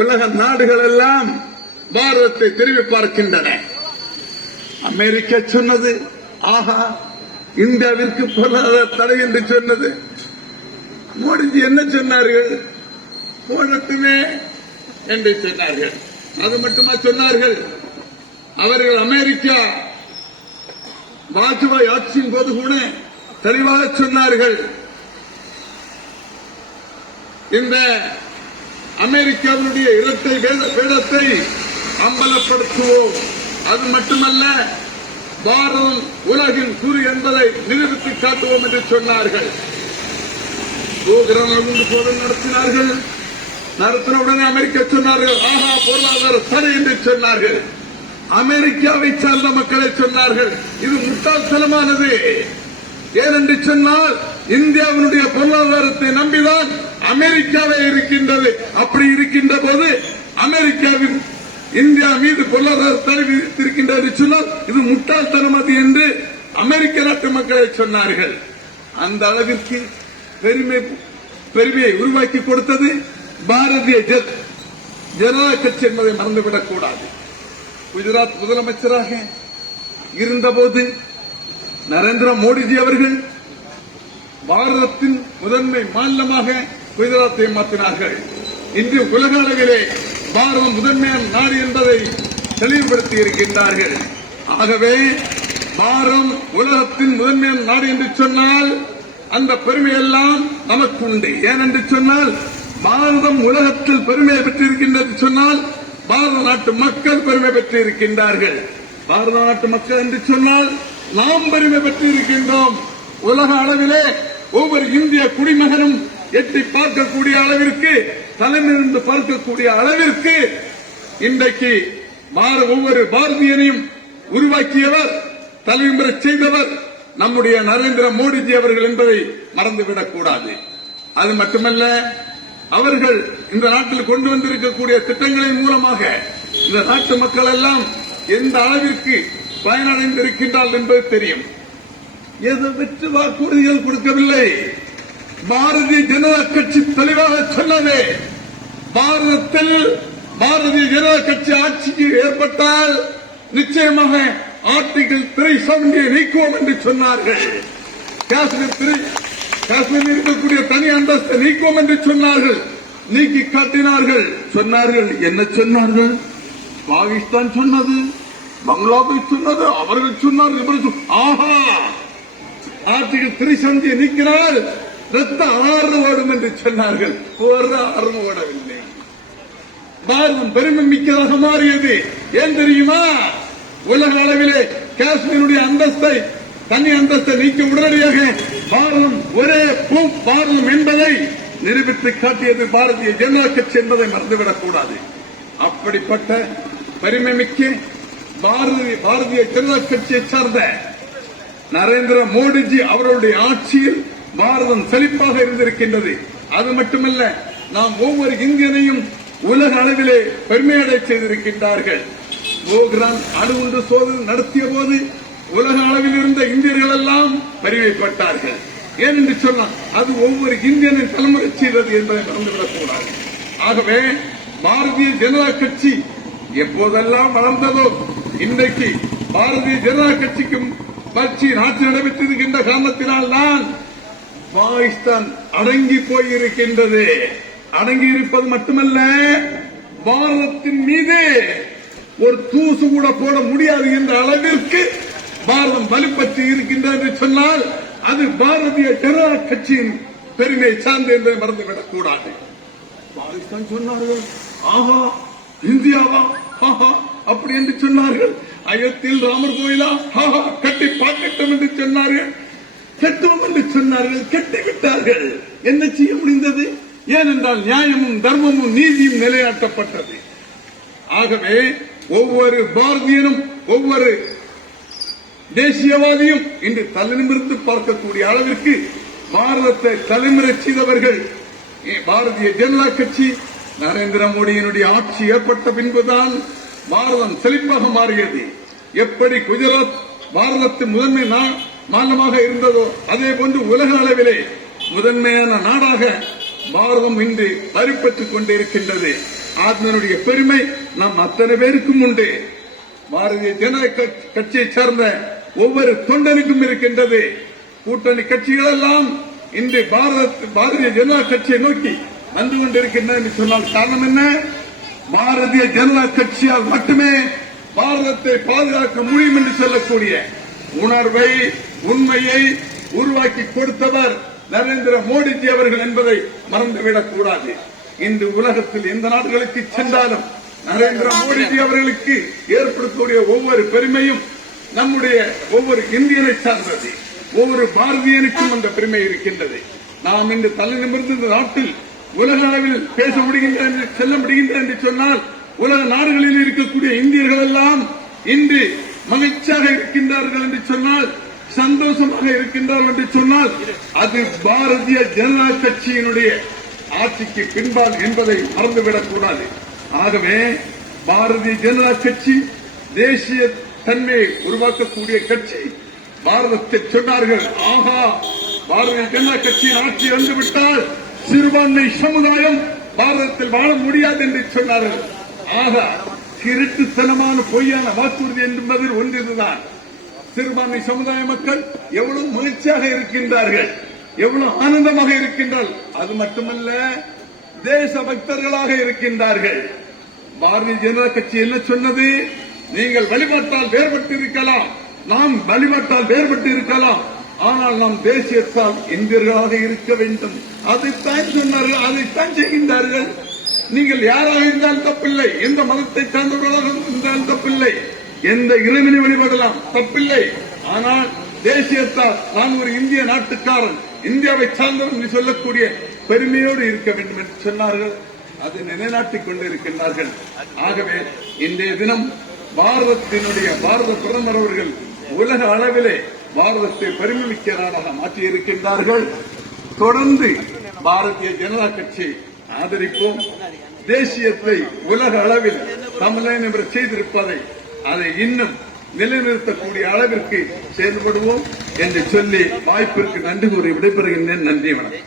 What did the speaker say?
உலக நாடுகள் எல்லாம் பாரதத்தை திரும்பி பார்க்கின்றன. அமெரிக்கா சொன்னது ஆஹா இந்தியாவிற்கு பொருளாதார தடை என்று சொன்னது. மோடிஜி என்ன சொன்னார்கள்? போடட்டுமே என்று சொன்னார்கள். அது மட்டுமா சொன்னார்கள்? அவர்கள் அமெரிக்கா வாஜ்பாய் ஆட்சியின் போது கூட தெளிவாக சொன்னார்கள், இந்த அமெரிக்காவினுடைய இரட்டை வேடத்தை அம்பலப்படுத்துவோம். அது மட்டுமல்ல, பாரதம் உலகின் குரு என்பதை நிரூபித்து காட்டுவோம் என்று சொன்னார்கள். சோதனை நடத்தினார்கள். நடத்தினவுடனே அமெரிக்கா சொன்னார்கள் ஆஹா பொருளாதார தடை என்று சொன்னார்கள். அமெரிக்காவை சார்ந்த மக்களை சொன்னார்கள் இது முட்டாள்தனமானது. ஏனென்று சொன்னால் இந்தியாவினுடைய பொருளாதாரத்தை நம்பிதான் அமெரிக்காவே இருக்கின்றது. அப்படி இருக்கின்ற போது அமெரிக்காவின் இந்தியா மீது பொருளாதார தடை விதித்திருக்கின்றது சொன்னால் இது முட்டாள்தனமானது என்று அமெரிக்க நாட்டு மக்களை சொன்னார்கள். அந்த அளவிற்கு பெருமையை உருவாக்கி கொடுத்தது பாரதிய ஜனதா கட்சி என்பதை மறந்துவிடக் கூடாது. குஜராத் முதலமைச்சராக இருந்தபோது நரேந்திர மோடிஜி அவர்கள் பாரதத்தின் முதன்மை மாநிலமாக குஜராத்தை மாற்றினார்கள். இன்று உலக அளவிலே பாரதம் முதன்மையான நாடு என்பதை தெளிவுபடுத்தி இருக்கின்றார்கள். ஆகவே பாரதம் உலகத்தின் முதன்மையான நாடு என்று சொன்னால் அந்த பெருமையெல்லாம் நமக்கு உண்டு. ஏனென்று சொன்னால் பாரதம் உலகத்தில் பெருமையை பெற்றிருக்கின்றது சொன்னால் பாரத நாட்டு மக்கள் பெருமை பெற்றிருக்கின்றார்கள். பாரத நாட்டு மக்கள் என்று சொன்னால் நாம் பெருமை பெற்றிருக்கின்றோம். உலக அளவிலே ஒவ்வொரு இந்திய குடிமகனும் எட்டி பார்க்கக்கூடிய அளவிற்கு தலைமையிலிருந்து பார்க்கக்கூடிய அளவிற்கு இன்றைக்கு ஒவ்வொரு பாரதியனையும் உருவாக்கியவர் தலைமுறை செய்தவர் நம்முடைய நரேந்திர மோடிஜி அவர்கள் என்பதை மறந்துவிடக் கூடாது. அது மட்டுமல்ல, அவர்கள் இந்த நாட்டில் கொண்டு வந்திருக்கக்கூடிய திட்டங்களின் மூலமாக இந்த நாட்டு மக்கள் எல்லாம் எந்த அளவிற்கு பயனடைந்திருக்கின்றார்கள் என்பது தெரியும். ஏதோ வெற்று வாக்குறுதிகள் கொடுக்கவில்லை. பாரதிய ஜனதா கட்சி தெளிவாக சொன்னது, பாரதத்தில் பாரதிய ஜனதா கட்சி ஆட்சிக்கு ஏற்பட்டால் நிச்சயமாக ஆர்டிகிள் 370 நீக்குவோம் என்று சொன்னார்கள். காஷ்மீரில் இருக்கக்கூடிய தனி அந்தஸ்தை நீக்குவோம் என்று சொன்னார்கள். நீக்கி காட்டினார்கள். சொன்னார்கள் என்ன சொன்னார்கள்? பாகிஸ்தான் சொன்னது, பங்களாதேஷ் சொன்னது, அவர்கள் சொன்னார்கள். ஆஹா ஆர்டிகிள் 370 நீக்கினால் ரத்த ஆறு ஓடும் என்று சொன்னார்கள். ஒரு ஆறு ஓடவில்லை. பாரதம் பெருமை மிக்கதாக மாறியது. ஏன் தெரியுமா? உலக அளவிலே காஷ்மீருடைய அந்தஸ்தை தனி அந்தஸ்தை நீக்க உடனடியாக பாரதம் ஒரே பாரதம் என்பதை நிரூபித்து காட்டியது பாரதிய ஜனதா கட்சி என்பதை மறந்துவிடக் கூடாது. அப்படிப்பட்ட பெருமை மிக்க பாரதிய ஜனதா கட்சியை சார்ந்த நரேந்திர மோடிஜி அவர்களுடைய ஆட்சியில் பாரதம் செழிப்பாக இருந்திருக்கின்றது. அது மட்டுமல்ல, நாம் ஒவ்வொரு இந்தியனையும் உலக அளவிலே பெருமையடை செய்திருக்கின்றார்கள். போக்ரான் அணுகுண்டு சோதனை நடத்திய போது உலக அளவில் இருந்த இந்தியர்கள் எல்லாம் பெருமைப்பட்டார்கள். ஏனென்று சொன்னால் அது ஒவ்வொரு இந்தியனின் தலைமுறை செய்தது என்பதை மறந்துவிடக் கூடாது. ஆகவே பாரதிய ஜனதா கட்சி எப்போதெல்லாம் வளர்ந்ததோ இன்றைக்கு பாரதிய ஜனதா கட்சிக்கும் கட்சி நாட்டில் நடைபெற்றிருக்கின்ற காரணத்தினால் தான் பாகிஸ்தான் அடங்கி போயிருக்கின்றது. அடங்கி இருப்பது மட்டுமல்ல, பாரதத்தின் மீது ஒரு தூசு கூட போட முடியாது என்ற அளவிற்கு பாரதம் வலுப்பற்றி இருக்கின்றது என்று சொன்னால் அது பாரதிய ஜனதா கட்சியின் பெருமை சார்ந்து என்பதை மறந்துவிடக் கூடாது. பாகிஸ்தான் சொன்னார்கள் ஆஹா இந்தியாவா ஆஹா அப்படி என்று சொன்னார்கள். அயோத்தியில் ராமர் கோயிலா ஆஹா கட்டி பார்க்கட்டும் என்று சொன்னார்கள். கட்டுவோம் என்று சொன்னார்கள். கட்டிவிட்டார்கள். என்ன செய்ய முடிந்தது? ஏனென்றால் நியாயமும் தர்மமும் நீதியும் நிலைநாட்டப்பட்டது. ஆகவே ஒவ்வொரு பாரதியனும் ஒவ்வொரு தேசியவாதியும் இன்று தலைநிமிர்ந்து பார்க்கக்கூடிய அளவிற்கு பாரதத்தை தலைமுறை செய்தவர்கள் பாரதிய ஜனதா கட்சி. நரேந்திர மோடியினுடைய ஆட்சி ஏற்பட்ட பின்புதான் பாரதம் செழிப்பாக மாறியது. எப்படி குஜராத் பாரதத்தின் முதன்மை மாநிலமாக இருந்ததோ அதே போன்று உலக அளவிலே முதன்மையான நாடாக பாரதம் இன்று வலுப்பெற்றுக் கொண்டிருக்கின்றது. அதனுடைய பெருமை நம் அத்தனை பேருக்கும் உண்டு. பாரதிய ஜனதா கட்சியை சார்ந்த ஒவ்வொரு தொண்டனுக்கும் இருக்கின்றது. கூட்டணி கட்சிகள் எல்லாம் இன்று பாரதிய ஜனதா கட்சியை நோக்கி வந்து கொண்டிருக்கின்றன என்று சொன்னால் காரணம் என்ன? பாரதிய ஜனதா கட்சியால் மட்டுமே பாரதத்தை பாதுகாக்க முடியும் என்று சொல்லக்கூடிய உணர்வை, உண்மையை உருவாக்கி கொடுத்தவர் நரேந்திர மோடிஜி அவர்கள் என்பதை மறந்துவிடக் கூடாது. இன்று உலகத்தில் எந்த நாடுகளுக்கு சென்றாலும் நரேந்திர மோடிஜி அவர்களுக்கு ஏற்படக்கூடிய ஒவ்வொரு பெருமையும் நம்முடைய ஒவ்வொரு இந்தியனை சார்ந்தது. ஒவ்வொரு பாரதியனுக்கும் அந்த பெருமை இருக்கின்றது. நாம் இன்று தலை நிமிர்ந்து இந்த நாட்டில் உலக அளவில் பேச முடிகின்ற செல்ல முடிகின்ற என்று சொன்னால் உலக நாடுகளில் இருக்கக்கூடிய இந்தியர்கள் எல்லாம் இன்று மகிழ்ச்சியாக இருக்கின்றார்கள் என்று சொன்னால், சந்தோஷமாக இருக்கின்றார்கள் என்று சொன்னால் அது பாரதிய ஜனதா கட்சியினுடைய ஆட்சிக்கு பின்பால் என்பதை மறந்துவிடக் கூடாது. ஆகவே பாரதிய ஜனதா கட்சி தேசிய தன்மையை உருவாக்கக்கூடிய கட்சி. பாரதத்தில் சொன்னார்கள், ஆகா பாரதிய ஜனதா கட்சியின் ஆட்சி வந்துவிட்டால் சிறுபான்மை சமுதாயம் பாரதத்தில் வாழ முடியாது என்று சொன்னார்கள். ஆக திருட்டுத்தனமான பொய்யான வாக்குறுதி என்பதில் ஒன்றிதுதான். சிறுபான்மை சமுதாய மக்கள் எவ்வளவு மகிழ்ச்சியாக இருக்கின்றார்கள், எவ்வளவு ஆனந்தமாக இருக்கின்றார்கள். அது மட்டுமல்ல, தேசபக்தர்களாக இருக்கின்றார்கள். பாரதிய ஜனதா கட்சி என்ன சொன்னது? நீங்கள் வழிபாட்டால் வேறுபட்டு இருக்கலாம், நாம் வழிபாட்டால் வேறுபட்டு இருக்கலாம், ஆனால் நாம் தேசியத்தால் இந்தியர்களாக இருக்க வேண்டும். அதைத்தான் சொன்னார்கள், அதைத்தான் செய்கின்றார்கள். நீங்கள் யாராக இருந்தாலும் தப்பில்லை, எந்த மதத்தை சார்ந்தவர்களாக இருந்தாலும் தப்பில்லை, எந்த இறைவனை வழிபடலாம் தப்பில்லை. ஆனால் தேசியத்தால் நான் ஒரு இந்திய நாட்டுக்காரன், இந்தியாவை சார்ந்தவன் என்று சொல்லக்கூடிய பெருமையோடு இருக்க வேண்டும் என்று சொன்னார்கள். அதை நிலைநாட்டிக் கொண்டிருக்கின்றார்கள். ஆகவே இன்றைய தினம் பாரத பிரதமர் அவர்கள் உலக அளவிலே பாரதத்தை பெருமைமிக்க நாடாக மாற்றியிருக்கின்றார்கள். தொடர்ந்து பாரதிய ஜனதா கட்சி ஆதரிப்போம். தேசியத்தை உலக அளவில் தமிழன் செய்திருப்பதை அதை இன்னும் நிலைநிறுத்தக்கூடிய அளவிற்கு செயல்படுவோம் என்று சொல்லி வாய்ப்பிற்கு நன்றி கூறி விடைபெறுகின்றேன். நன்றி, வணக்கம்.